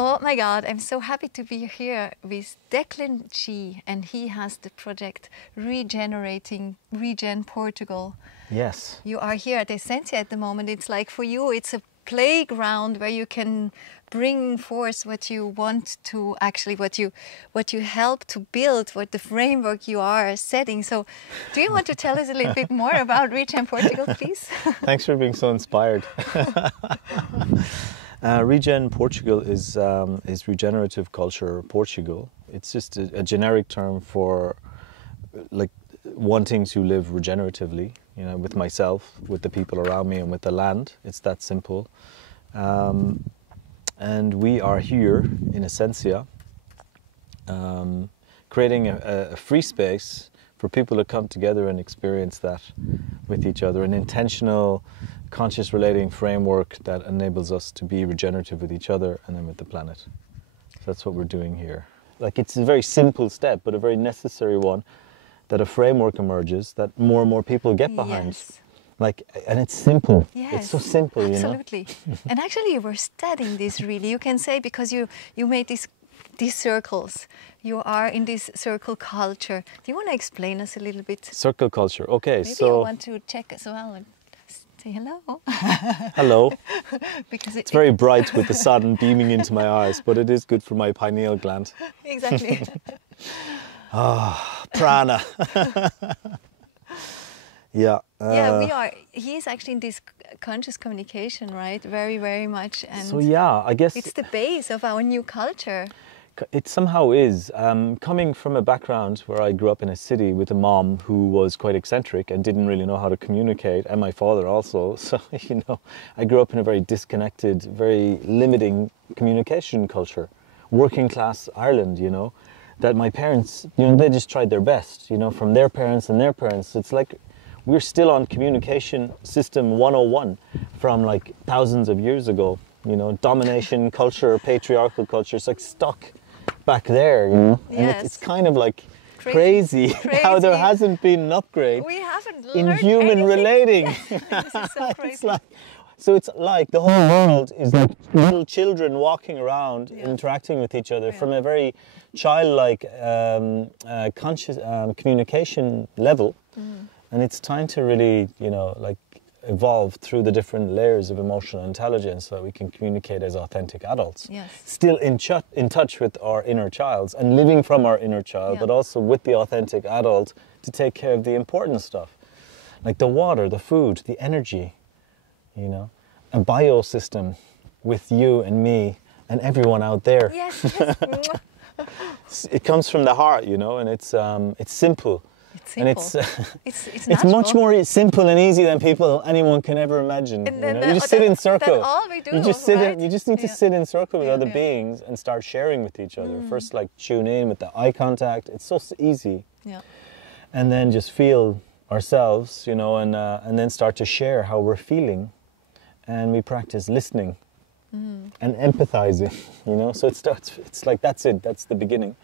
Oh my God, I'm so happy to be here with Declan G, and he has the project Regen Portugal. Yes. You are here at Essentia at the moment. It's like for you, it's a playground where you can bring forth what you want to actually, what you help to build, what the framework you are setting. So do you want to tell us a little bit more about Regen Portugal, please? Thanks for being so inspired. Regen Portugal is regenerative culture Portugal. It's just a generic term for like wanting to live regeneratively, you know, with myself, with the people around me, and with the land. It's that simple. And we are here in Essentia, creating a free space for people to come together and experience that with each other, an intentional, conscious relating framework that enables us to be regenerative with each other and then with the planet. So that's what we're doing here. Like, it's a very simple step, but a very necessary one, that a framework emerges that more and more people get behind. Yes. Like, and it's simple. Yes, it's so simple, you know. Absolutely. And actually you were studying this really, you can say, because you made these circles. You are in this circle culture. Do you want to explain us a little bit? Circle culture, okay. Maybe so you want to check as well and say hello. Hello. Because it's very bright with the sun beaming into my eyes, but it is good for my pineal gland. Exactly. Prana. Yeah. Yeah, he's actually in this conscious communication, right? Very, very much. And so yeah, I guess it's the base of our new culture. It somehow is. Coming from a background where I grew up in a city with a mom who was quite eccentric and didn't really know how to communicate, and my father also. So, you know, I grew up in a very disconnected, very limiting communication culture. Working class Ireland, you know, that my parents, you know, they just tried their best, you know, from their parents and their parents. It's like we're still on communication system 101 from like thousands of years ago, you know, domination culture, patriarchal culture. It's like stuck back there, you know. Yes. And it's kind of like crazy how there hasn't been an upgrade we haven't in human relating. This is so crazy. It's like the whole world is like little children walking around, interacting with each other from a very childlike, conscious communication level. And it's time to really, you know, like evolve through the different layers of emotional intelligence so that we can communicate as authentic adults. Yes. Still in touch with our inner childs and living from our inner child, but also with the authentic adult to take care of the important stuff. Like the water, the food, the energy, you know, a biosystem with you and me and everyone out there. Yes. It comes from the heart, you know, and it's simple. And it's it's much more simple and easy than anyone can ever imagine. And you then know? You just sit in circle. That's all we do. You just You just need to sit in circle with other beings and start sharing with each other. First, like tune in with the eye contact. It's so easy. Yeah. And then just feel ourselves, you know, and then start to share how we're feeling, and we practice listening and empathizing. You know, so it starts. It's like that's it. That's the beginning.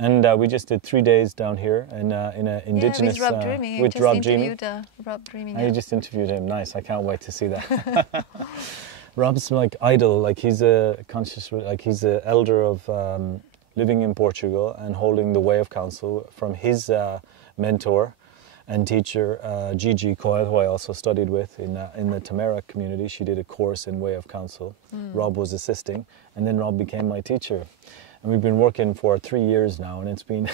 And we just did 3 days down here in an indigenous... with Rob Dreamy. With Rob Dreamy. Rob Dreamy. I just interviewed him. Nice. I can't wait to see that. Rob's like idol. Like he's a conscious... Like he's an elder of living in Portugal and holding the Way of Counsel from his mentor and teacher, Gigi Coyle, who I also studied with in the Tamara community. She did a course in Way of Counsel. Rob was assisting. And then Rob became my teacher. And we've been working for 3 years now, and it's been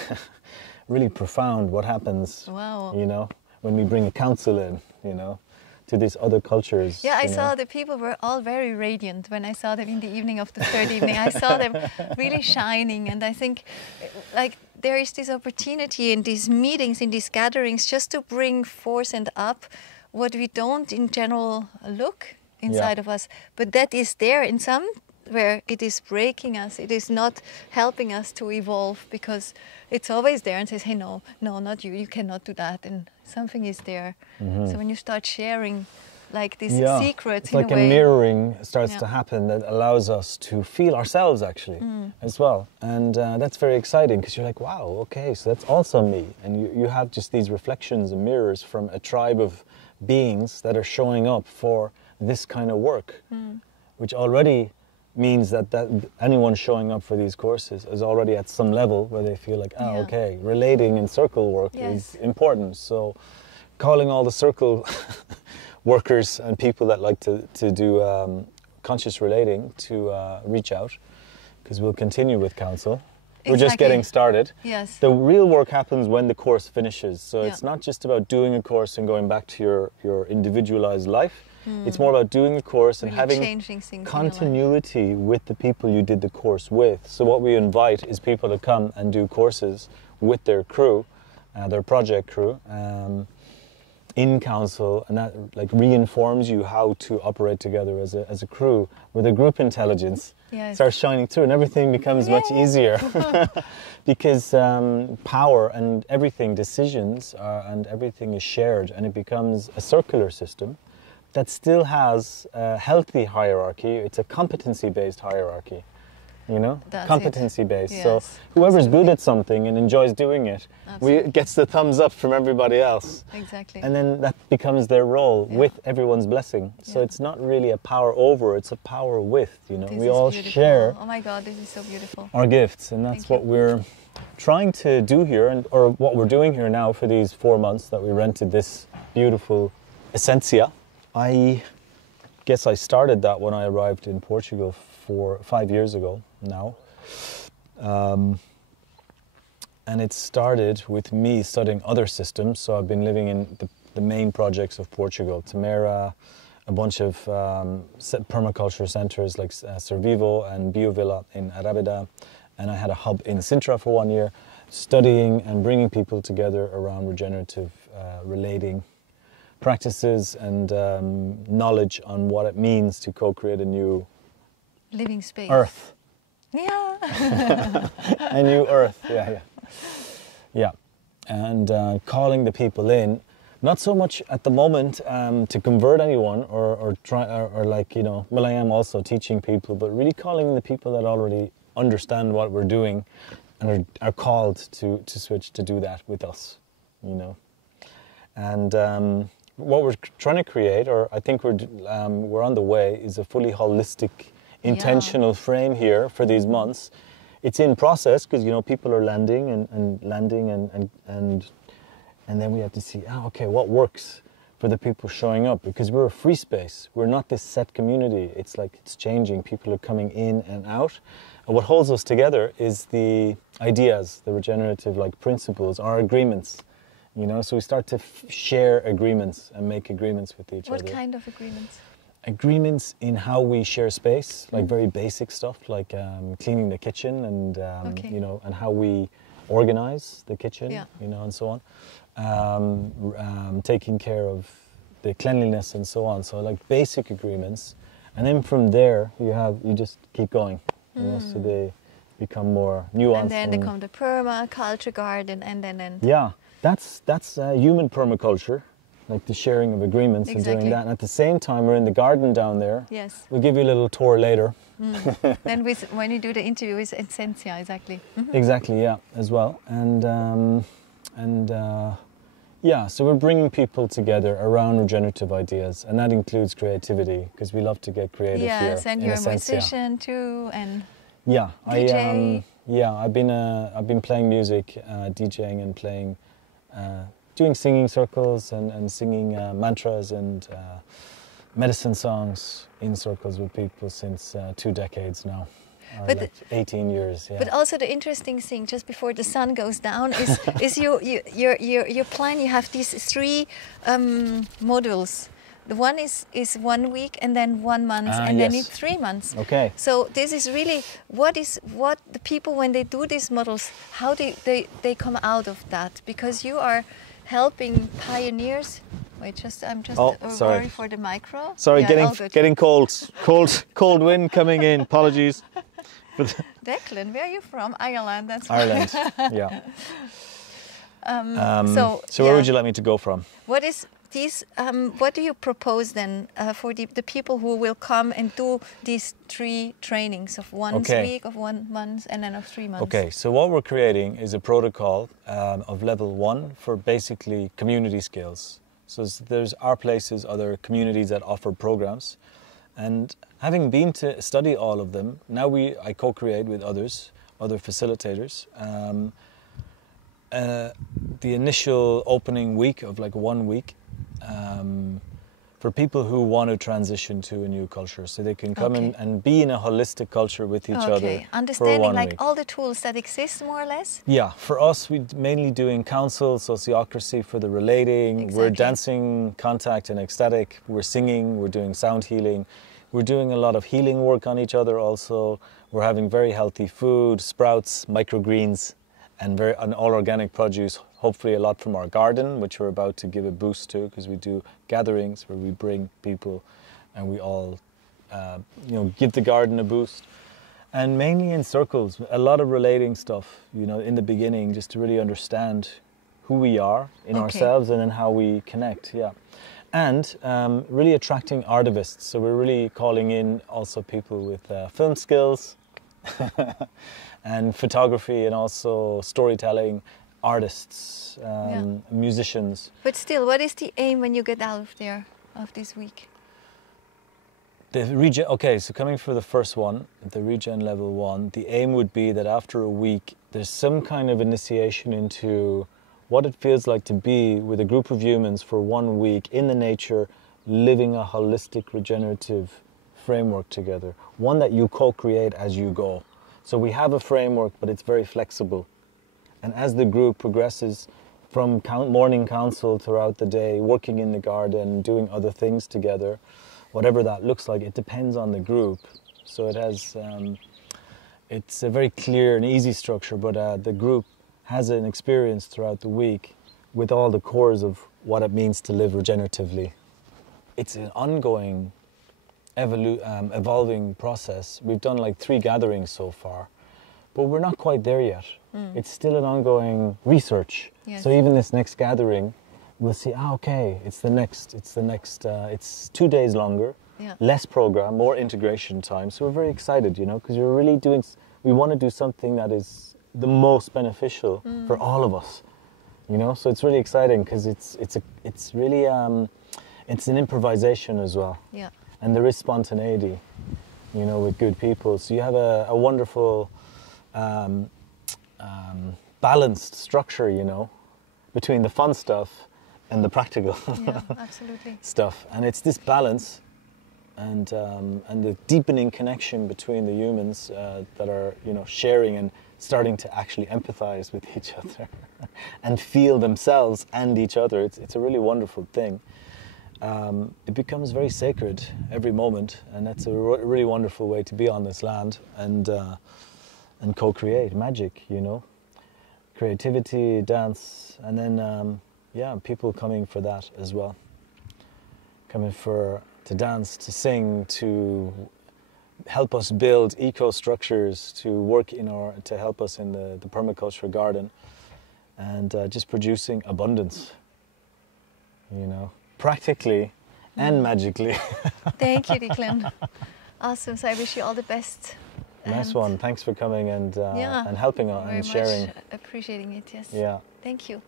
really profound what happens, you know, when we bring a council in, you know, to these other cultures. Yeah, I saw the people were all very radiant when I saw them in the evening of the third evening. I saw them really shining, and I think like there is this opportunity in these meetings, in these gatherings, just to bring forth and up what we don't in general look inside of us, but that is there in some where it is breaking us, it is not helping us to evolve, because it's always there and says, hey, no, not you, you cannot do that, and something is there. So when you start sharing like this secret, it's like a mirroring starts to happen that allows us to feel ourselves actually as well, and that's very exciting, because you're like, wow, okay, so that's also me, and you have just these reflections and mirrors from a tribe of beings that are showing up for this kind of work, which already means that anyone showing up for these courses is already at some level where they feel like, oh, okay, relating in circle work is important. So calling all the circle workers and people that like to do conscious relating to reach out, because we'll continue with council. We're just getting started. Yes. The real work happens when the course finishes. So it's not just about doing a course and going back to your individualized life. It's more about doing a course and having continuity with the people you did the course with. So what we invite is people to come and do courses with their crew, their project crew, in council, and that like reinforms you how to operate together as a crew, where the group intelligence starts shining through and everything becomes much easier. Because power and everything, decisions and everything is shared, and it becomes a circular system that still has a healthy hierarchy. It's a competency-based hierarchy, you know? Competency-based. Yes, so whoever's good at something and enjoys doing it gets the thumbs up from everybody else. Exactly. And then that becomes their role with everyone's blessing. So it's not really a power over, it's a power with, you know? We all share. Oh my God, this is so beautiful. Our gifts, and that's what we're trying to do here, or what we're doing here now for these 4 months that we rented this beautiful Essentia. I guess I started that when I arrived in Portugal 5 years ago now. And it started with me studying other systems. So I've been living in the main projects of Portugal, Temera, a bunch of permaculture centres like Servivo and Biovilla in Arabeda. And I had a hub in Sintra for 1 year, studying and bringing people together around regenerative relating practices and knowledge on what it means to co-create a new living space. Earth. Yeah. A new Earth, yeah. And calling the people in, not so much at the moment to convert anyone or try or like, you know, well, I am also teaching people, but really calling the people that already understand what we're doing and are called to switch to do that with us, you know. And what we're trying to create, or I think we're on the way, is a fully holistic, intentional frame here for these months. It's in process because, you know, people are landing and landing and then we have to see, okay, what works for the people showing up, because we're a free space. We're not this set community. It's like it's changing. People are coming in and out. And what holds us together is the ideas, the regenerative like principles, our agreements. You know, so we start to share agreements and make agreements with each other. What kind of agreements? Agreements in how we share space, like very basic stuff, like cleaning the kitchen and you know, and how we organize the kitchen, you know, and so on. Taking care of the cleanliness and so on. So like basic agreements, and then from there you just keep going. You know, so they become more nuanced. And then they come the permaculture garden, and then. Yeah. That's human permaculture, like the sharing of agreements and doing that. And at the same time, we're in the garden down there. Yes. We'll give you a little tour later. Then when you do the interview with Essentia, exactly. Exactly, yeah, as well. And yeah, so we're bringing people together around regenerative ideas, and that includes creativity, because we love to get creative here. Yes, and you're a musician too, and yeah, DJ. I've been playing music, DJing and playing. Doing singing circles and singing mantras and medicine songs in circles with people since 2 decades now, but like 18 years. Yeah. But also the interesting thing, just before the sun goes down, is your plan. You have these 3 modules. The one is 1 week, and then 1 month, and then 3 months. Okay. So this is really what the people, when they do these models, how they come out of that, because you are helping pioneers. Wait, I'm just worried for the micro. Sorry, getting cold wind coming in. Apologies. Declan, where are you from? Ireland. That's Ireland. Yeah. So where would you like me to go from? What do you propose then for the people who will come and do these 3 trainings of 1 week, of 1 month, and then of 3 months? Okay, so what we're creating is a protocol of level 1 for basically community skills. So there's our places, other communities that offer programs, And having been to study all of them, now I co-create with other facilitators. The initial opening week of like 1 week for people who want to transition to a new culture, so they can come in and be in a holistic culture with each other. Understanding for 1 like week. all the tools that exist more or less? Yeah, for us, we're mainly doing counsel, sociocracy for the relating. We're dancing, contact and ecstatic. We're singing, we're doing sound healing. We're doing a lot of healing work on each other also. We're having very healthy food, sprouts, microgreens, and all organic produce, hopefully a lot from our garden, which we're about to give a boost to, because we do gatherings where we bring people and we all give the garden a boost. And mainly in circles, a lot of relating stuff, in the beginning, just to really understand who we are in ourselves and then how we connect, And really attracting artivists. So we're really calling in also people with film skills and photography and also storytelling, artists, musicians. But still, what is the aim when you get out of there, of this week? So coming for the first one, the Regen Level 1, the aim would be that after a week, there's some kind of initiation into what it feels like to be with a group of humans for 1 week in the nature, living a holistic regenerative framework together, one that you co-create as you go. So we have a framework, but it's very flexible. And as the group progresses from morning council throughout the day, working in the garden, doing other things together, whatever that looks like, it depends on the group. So it has, it's a very clear and easy structure, but the group has an experience throughout the week with all the cores of what it means to live regeneratively. It's an ongoing evolving process. We've done like 3 gatherings so far, but we're not quite there yet. It's still an ongoing research. Yes. So even this next gathering, we'll see, it's 2 days longer, less program, more integration time. So we're very excited, because we're really we want to do something that is the most beneficial for all of us, So it's really exciting because it's really, it's an improvisation as well. Yeah. And there is spontaneity, with good people. So you have a wonderful balanced structure, between the fun stuff and the practical absolutely. stuff. And it's this balance and the deepening connection between the humans that are, sharing and starting to actually empathize with each other and feel themselves and each other. It's a really wonderful thing. It becomes very sacred every moment, and that's a really wonderful way to be on this land and co-create magic, creativity, dance, and then people coming for that as well, coming to dance, to sing, to help us build eco structures, to work to help us in the permaculture garden, and just producing abundance, practically and magically. Thank you, Declan. Awesome. So I wish you all the best. Nice one. Thanks for coming and helping out and sharing. Very much appreciating it. Yes. Yeah. Thank you.